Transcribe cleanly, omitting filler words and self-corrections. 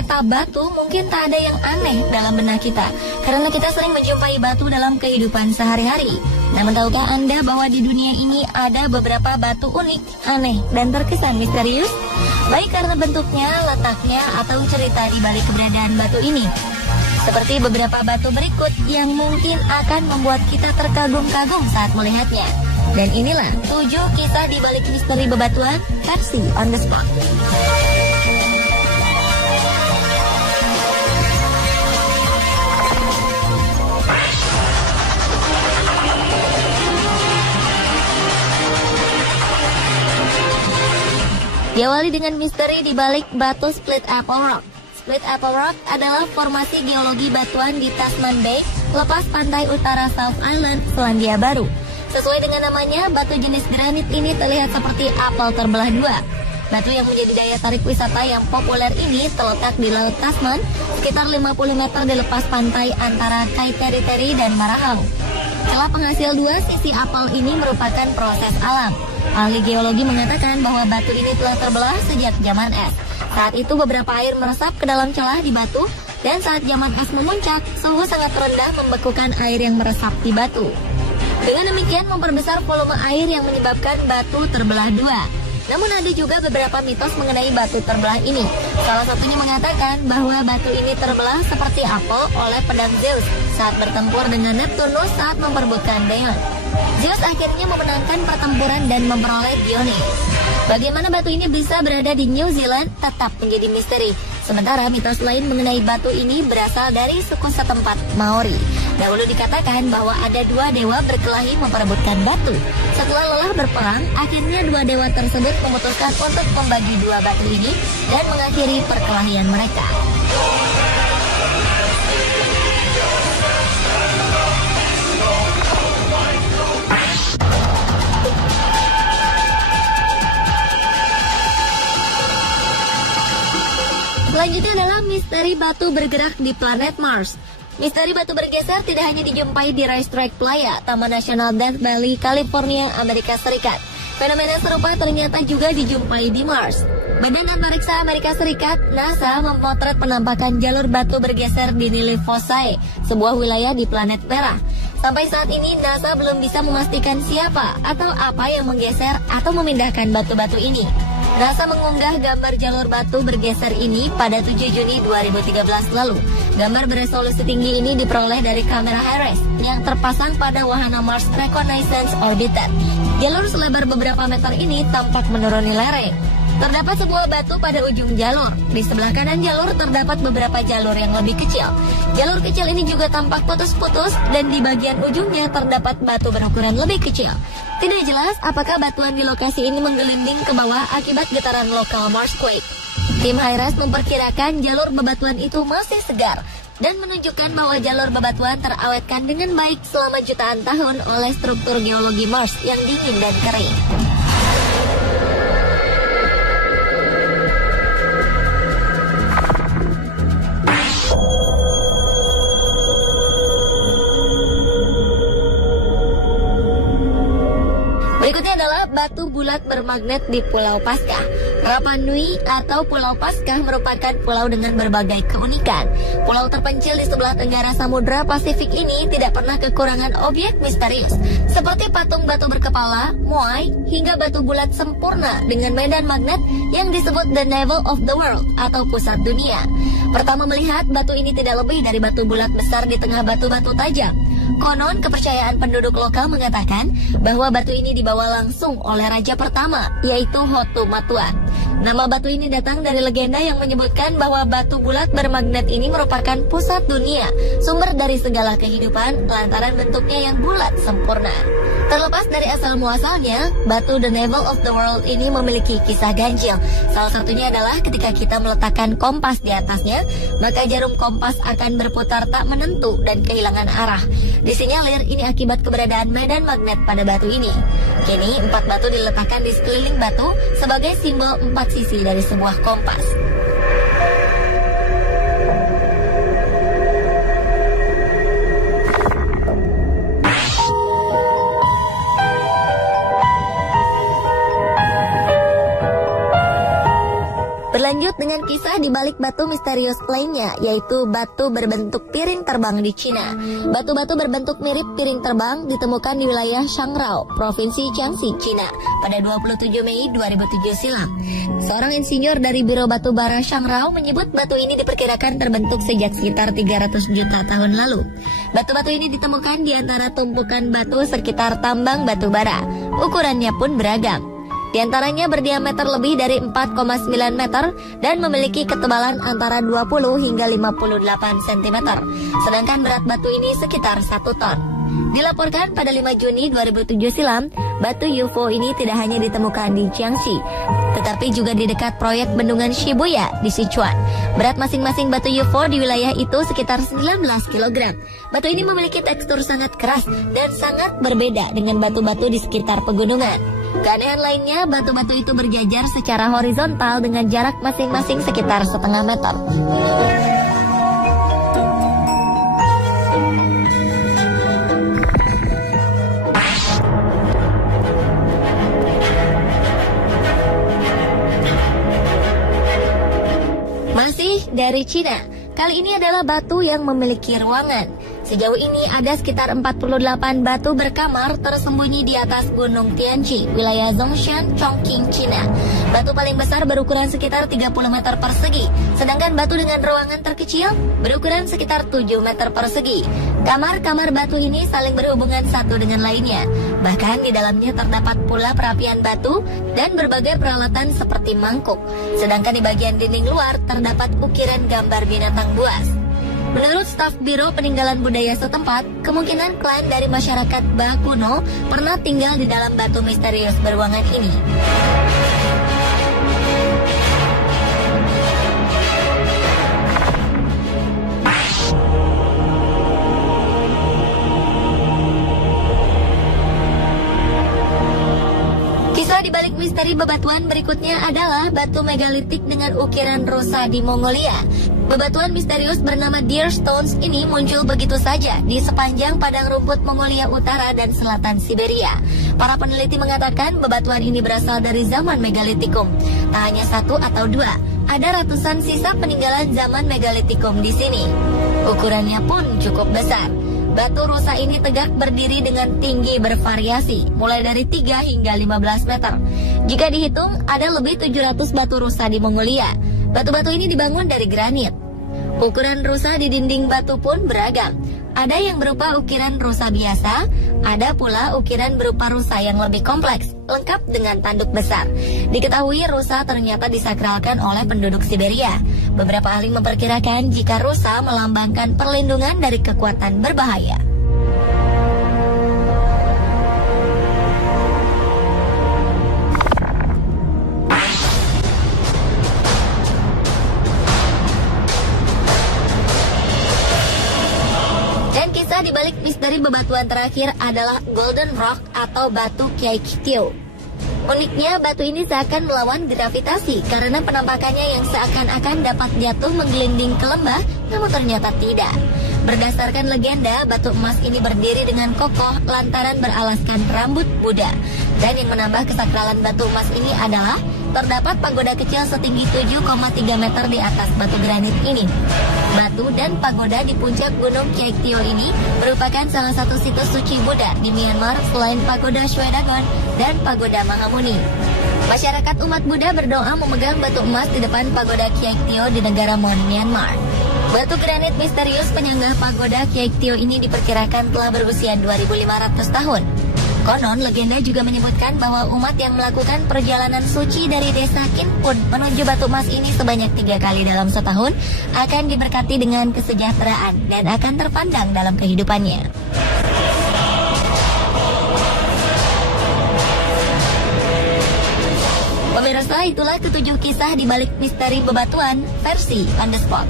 kata batu mungkin tak ada yang aneh dalam benak kita, karena kita sering menjumpai batu dalam kehidupan sehari-hari. Namun tahukah Anda bahwa di dunia ini ada beberapa batu unik, aneh, dan terkesan misterius? Baik karena bentuknya, letaknya, atau cerita di balik keberadaan batu ini. Seperti beberapa batu berikut yang mungkin akan membuat kita terkagum-kagum saat melihatnya. Dan inilah 7 kisah di balik misteri bebatuan versi On The Spot. Diawali dengan misteri di balik batu Split Apple Rock. Split Apple Rock adalah formasi geologi batuan di Tasman Bay, lepas pantai utara South Island, Selandia Baru. Sesuai dengan namanya, batu jenis granit ini terlihat seperti apel terbelah dua. Batu yang menjadi daya tarik wisata yang populer ini terletak di Laut Tasman, sekitar 50 meter di lepas pantai antara Kaiteri dan Marahau. Celah penghasil dua sisi apel ini merupakan proses alam. Ahli geologi mengatakan bahwa batu ini telah terbelah sejak zaman es. Saat itu beberapa air meresap ke dalam celah di batu, dan saat zaman es memuncak, suhu sangat rendah membekukan air yang meresap di batu. Dengan demikian memperbesar volume air yang menyebabkan batu terbelah dua. Namun ada juga beberapa mitos mengenai batu terbelah ini. Salah satunya mengatakan bahwa batu ini terbelah seperti apel oleh pedang Zeus saat bertempur dengan Neptunus saat memperebutkan Deon. Zeus akhirnya memenangkan pertempuran dan memperoleh Dione. Bagaimana batu ini bisa berada di New Zealand tetap menjadi misteri. Sementara mitos lain mengenai batu ini berasal dari suku setempat Maori. Dahulu dikatakan bahwa ada 2 dewa berkelahi memperebutkan batu. Setelah lelah berperang, akhirnya 2 dewa tersebut memutuskan untuk membagi 2 batu ini dan mengakhiri perkelahian mereka. Selanjutnya adalah misteri batu bergerak di planet Mars. Misteri batu bergeser tidak hanya dijumpai di Racetrack Playa, Taman Nasional Death Valley, California, Amerika Serikat. Fenomena serupa ternyata juga dijumpai di Mars. Badan Antariksa Amerika Serikat, NASA, memotret penampakan jalur batu bergeser di Nili Fossae, sebuah wilayah di planet merah. Sampai saat ini, NASA belum bisa memastikan siapa atau apa yang menggeser atau memindahkan batu-batu ini. NASA mengunggah gambar jalur batu bergeser ini pada 7 Juni 2013 lalu. Gambar beresolusi tinggi ini diperoleh dari kamera HiRes yang terpasang pada wahana Mars Reconnaissance Orbiter. Jalur selebar beberapa meter ini tampak menuruni lereng. Terdapat sebuah batu pada ujung jalur. Di sebelah kanan jalur terdapat beberapa jalur yang lebih kecil. Jalur kecil ini juga tampak putus-putus dan di bagian ujungnya terdapat batu berukuran lebih kecil. Tidak jelas apakah batuan di lokasi ini menggelinding ke bawah akibat getaran lokal Marsquake. Tim HiRes memperkirakan jalur bebatuan itu masih segar dan menunjukkan bahwa jalur bebatuan terawetkan dengan baik selama jutaan tahun oleh struktur geologi Mars yang dingin dan kering. Berikutnya adalah batu bulat bermagnet di Pulau Paskah. Rapa Nui atau Pulau Paskah merupakan pulau dengan berbagai keunikan. Pulau terpencil di sebelah tenggara Samudra Pasifik ini tidak pernah kekurangan objek misterius, seperti patung batu berkepala, moai, hingga batu bulat sempurna dengan medan magnet yang disebut the navel of the world atau pusat dunia. Pertama melihat, batu ini tidak lebih dari batu bulat besar di tengah batu-batu tajam. Konon, kepercayaan penduduk lokal mengatakan bahwa batu ini dibawa langsung oleh raja pertama, yaitu Hotu Matua. Nama batu ini datang dari legenda yang menyebutkan bahwa batu bulat bermagnet ini merupakan pusat dunia, sumber dari segala kehidupan lantaran bentuknya yang bulat sempurna. Terlepas dari asal-muasalnya, batu the navel of the world ini memiliki kisah ganjil. Salah satunya adalah ketika kita meletakkan kompas di atasnya, maka jarum kompas akan berputar tak menentu dan kehilangan arah. Disinyalir ini akibat keberadaan medan magnet pada batu ini. Kini 4 batu diletakkan di sekeliling batu sebagai simbol 4 sisi dari sebuah kompas. Lanjut dengan kisah di balik batu misterius lainnya, yaitu batu berbentuk piring terbang di Cina. Batu-batu berbentuk mirip piring terbang ditemukan di wilayah Shangrao, Provinsi Jiangxi, Cina, pada 27 Mei 2007 silam. Seorang insinyur dari Biro Batu Bara Shangrao menyebut batu ini diperkirakan terbentuk sejak sekitar 300 juta tahun lalu. Batu-batu ini ditemukan di antara tumpukan batu sekitar tambang batu bara. Ukurannya pun beragam. Di antaranya berdiameter lebih dari 4,9 meter dan memiliki ketebalan antara 20 hingga 58 cm. Sedangkan berat batu ini sekitar 1 ton. Dilaporkan pada 5 Juni 2007 silam, batu UFO ini tidak hanya ditemukan di Jiangxi, tetapi juga di dekat proyek bendungan Shibuya di Sichuan. Berat masing-masing batu UFO di wilayah itu sekitar 19 kg. Batu ini memiliki tekstur sangat keras dan sangat berbeda dengan batu-batu di sekitar pegunungan. Keanehan lainnya, batu-batu itu berjajar secara horizontal dengan jarak masing-masing sekitar setengah meter. Masih dari Cina, kali ini adalah batu yang memiliki ruangan. Sejauh ini ada sekitar 48 batu berkamar tersembunyi di atas Gunung Tianqi, wilayah Zhongshan, Chongqing, Cina. Batu paling besar berukuran sekitar 30 meter persegi, sedangkan batu dengan ruangan terkecil berukuran sekitar 7 meter persegi. Kamar-kamar batu ini saling berhubungan satu dengan lainnya. Bahkan di dalamnya terdapat pula perapian batu dan berbagai peralatan seperti mangkuk. Sedangkan di bagian dinding luar terdapat ukiran gambar binatang buas. Menurut staf Biro Peninggalan Budaya setempat, kemungkinan klan dari masyarakat Ba kuno pernah tinggal di dalam batu misterius beruangan ini. Kisah di balik misteri bebatuan berikutnya adalah batu megalitik dengan ukiran rusa di Mongolia. Bebatuan misterius bernama Deer Stones ini muncul begitu saja di sepanjang padang rumput Mongolia Utara dan Selatan Siberia. Para peneliti mengatakan bebatuan ini berasal dari zaman Megalitikum. Tak hanya satu atau dua, ada ratusan sisa peninggalan zaman Megalitikum di sini. Ukurannya pun cukup besar. Batu rusa ini tegak berdiri dengan tinggi bervariasi, mulai dari 3 hingga 15 meter. Jika dihitung, ada lebih 700 batu rusa di Mongolia. Batu-batu ini dibangun dari granit. Ukuran rusa di dinding batu pun beragam. Ada yang berupa ukiran rusa biasa, ada pula ukiran berupa rusa yang lebih kompleks, lengkap dengan tanduk besar. Diketahui rusa ternyata disakralkan oleh penduduk Siberia. Beberapa ahli memperkirakan jika rusa melambangkan perlindungan dari kekuatan berbahaya. Di balik misteri bebatuan terakhir adalah Golden Rock atau batu Kyaiktiyo. Uniknya, batu ini seakan melawan gravitasi karena penampakannya yang seakan-akan dapat jatuh menggelinding ke lembah, namun ternyata tidak. Berdasarkan legenda, batu emas ini berdiri dengan kokoh lantaran beralaskan rambut Buddha. Dan yang menambah kesakralan batu emas ini adalah terdapat pagoda kecil setinggi 7,3 meter di atas batu granit ini. Batu dan pagoda di puncak Gunung Kyaiktiyo ini merupakan salah satu situs suci Buddha di Myanmar selain pagoda Shwedagon dan pagoda Mahamuni. Masyarakat umat Buddha berdoa memegang batu emas di depan pagoda Kyaiktiyo di negara Mon, Myanmar. Batu granit misterius penyanggah pagoda Kyaiktiyo ini diperkirakan telah berusia 2.500 tahun. Konon, legenda juga menyebutkan bahwa umat yang melakukan perjalanan suci dari desa Kinpun menuju batu emas ini sebanyak 3 kali dalam setahun akan diberkati dengan kesejahteraan dan akan terpandang dalam kehidupannya. Pemirsa, itulah ketujuh kisah di balik misteri bebatuan versi On The Spot.